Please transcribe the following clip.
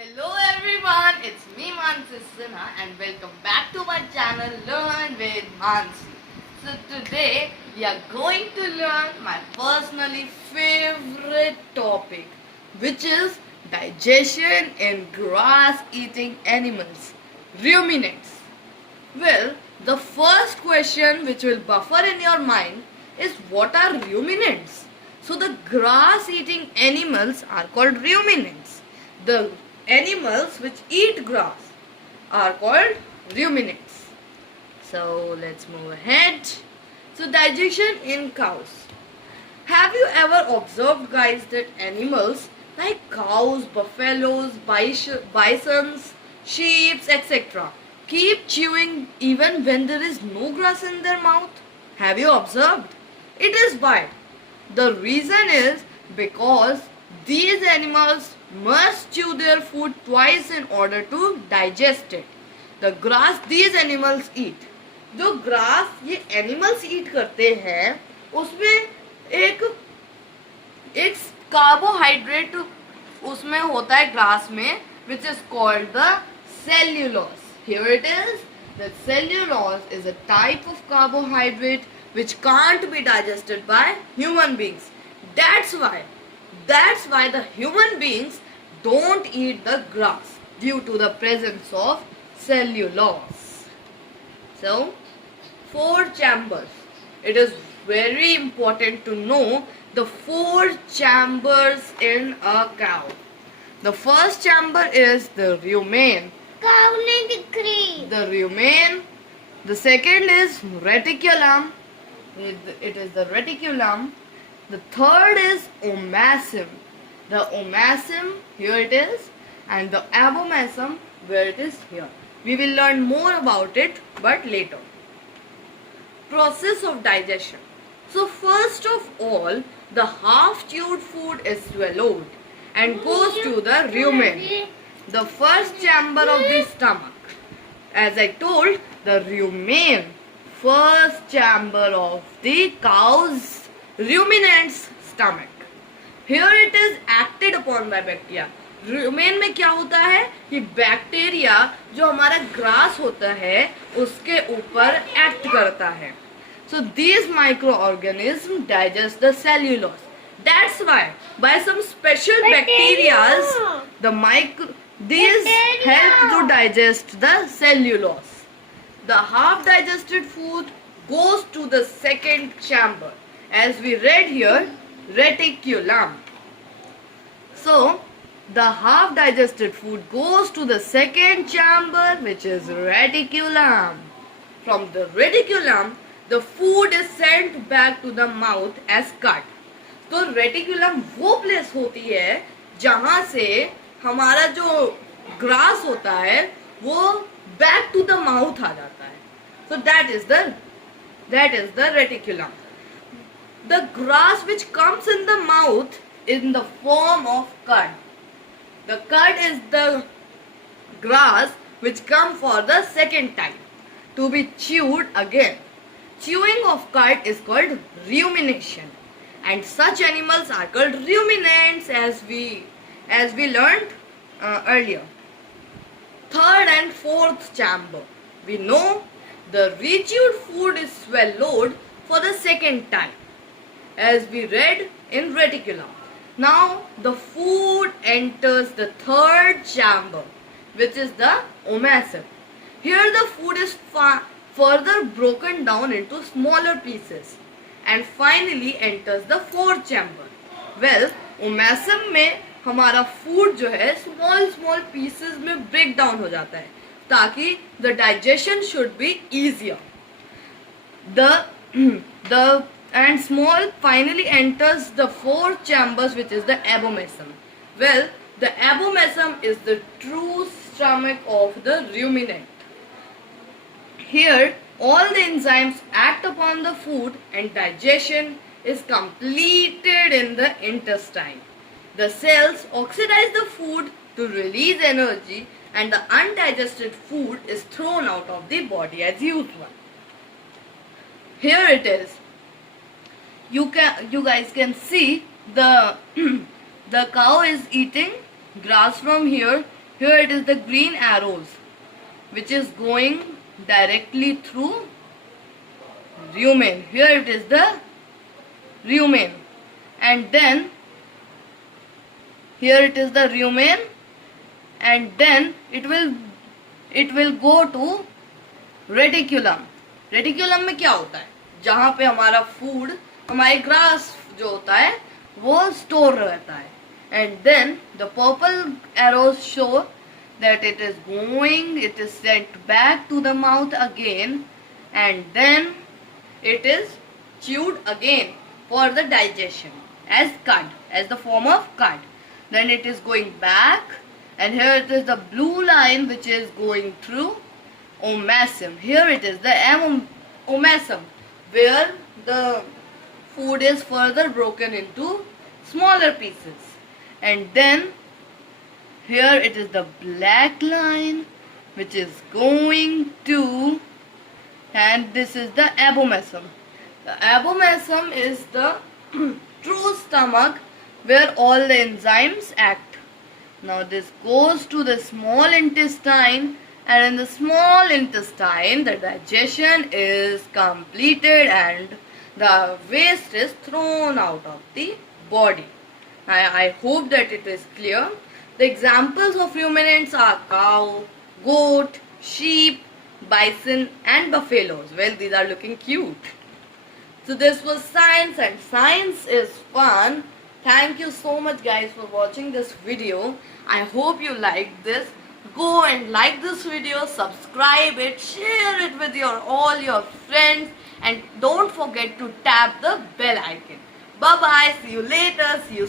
Hello everyone, it's me Mansi Sinha and welcome back to my channel Learn with Mansi. So today we are going to learn my personally favorite topic, which is digestion in grass eating animals, ruminants. Well, the first question which will buffer in your mind is what are ruminants? So the grass eating animals are called ruminants. The animals which eat grass are called ruminants. So let's move ahead. So digestion in cows. Have you ever observed, guys, that animals like cows, buffaloes, bisons, sheep, etc. keep chewing even when there is no grass in their mouth? Have you observed? It is why. The reason is because these animals must chew their food twice in order to digest it. The grass these animals eat. जो grass ये animals eat करते हैं उसमें एक एक carbohydrate उसमें होता है ग्रास में which is called the cellulose. Here it is. The cellulose is a type of carbohydrate which can't be digested by human beings. That's why the human beings don't eat the grass due to the presence of cellulose. So, 4 chambers. It is very important to know the 4 chambers in a cow. The first chamber is the rumen. काऊ नहीं दिख रही. The rumen. The second is reticulum. It is the reticulum. The third is omasum. The omasum, here it is, and the abomasum, where it is here. We will learn more about it, but later. Process of digestion. So first of all, the half-chewed food is swallowed and goes to the rumen, the first chamber of the stomach. As I told, the rumen, first chamber of the cow's ruminant's stomach. Here it is acted upon by bacteria. Rumen में क्या होता है कि bacteria जो हमारा grass होता है उसके ऊपर एक्ट करता है. So these microorganisms digest the cellulose. That's why by some special bacteria these help to digest the cellulose. The half digested food goes to the second chamber, as we read here, reticulum. So the half digested food goes to the second chamber, which is reticulum. From the reticulum, the food is sent back to the mouth as cut. तो reticulum वो place होती है जहां से हमारा जो grass होता है वो बैक टू द माउथ आ जाता है. So that is the reticulum. The grass which comes in the mouth in the form of cud. The cud is the grass which come for the second time to be chewed again. Chewing of cud is called rumination, and such animals are called ruminants, as we learned earlier. Third and fourth chamber. We know the rechewed food is swallowed for the second time, as we read in reticulum. Now the food enters the third chamber, which is the omasum. Here the food is further broken down into smaller pieces and finally enters the fourth chamber. Well, omasum में हमारा food जो है small pieces में break down हो जाता है ताकि the digestion should be easier. And small finally enters the fourth chambers, which is the abomasum. Well, the abomasum is the true stomach of the ruminant. Here, all the enzymes act upon the food and digestion is completed in the intestine. The cells oxidize the food to release energy and the undigested food is thrown out of the body as usual. Here it is. You guys can see the the cow is eating grass from here Here it is the green arrows, which is going directly through rumen. Here it is the rumen, and then here it is the rumen, and then it will go to reticulum. Reticulum में क्या होता है? जहाँ पे हमारा food, हमारे grass जो होता है वो स्टोर रहता है. And then the purple arrows show that it is going, it is sent back to the mouth again, and then it is chewed again for the digestion as cud, as the form of cud. Then it is going back, and here it is the blue line which is going through omasum. Here it is the omasum, where the food is further broken into smaller pieces. And then here it is the black line which is going to, and this is the abomasum. The abomasum is the true stomach where all the enzymes act. Now this goes to the small intestine, and in the small intestine the digestion is completed and the waste is thrown out of the body. I hope that it is clear. The examples of ruminants are cow, goat, sheep, bison and buffaloes. Well, these are looking cute. So this was science, and science is fun. Thank you so much guys for watching this video. I hope you liked this. Go and like this video, subscribe it, share it with all your friends, and don't forget to tap the bell icon. Bye bye. See you later. See you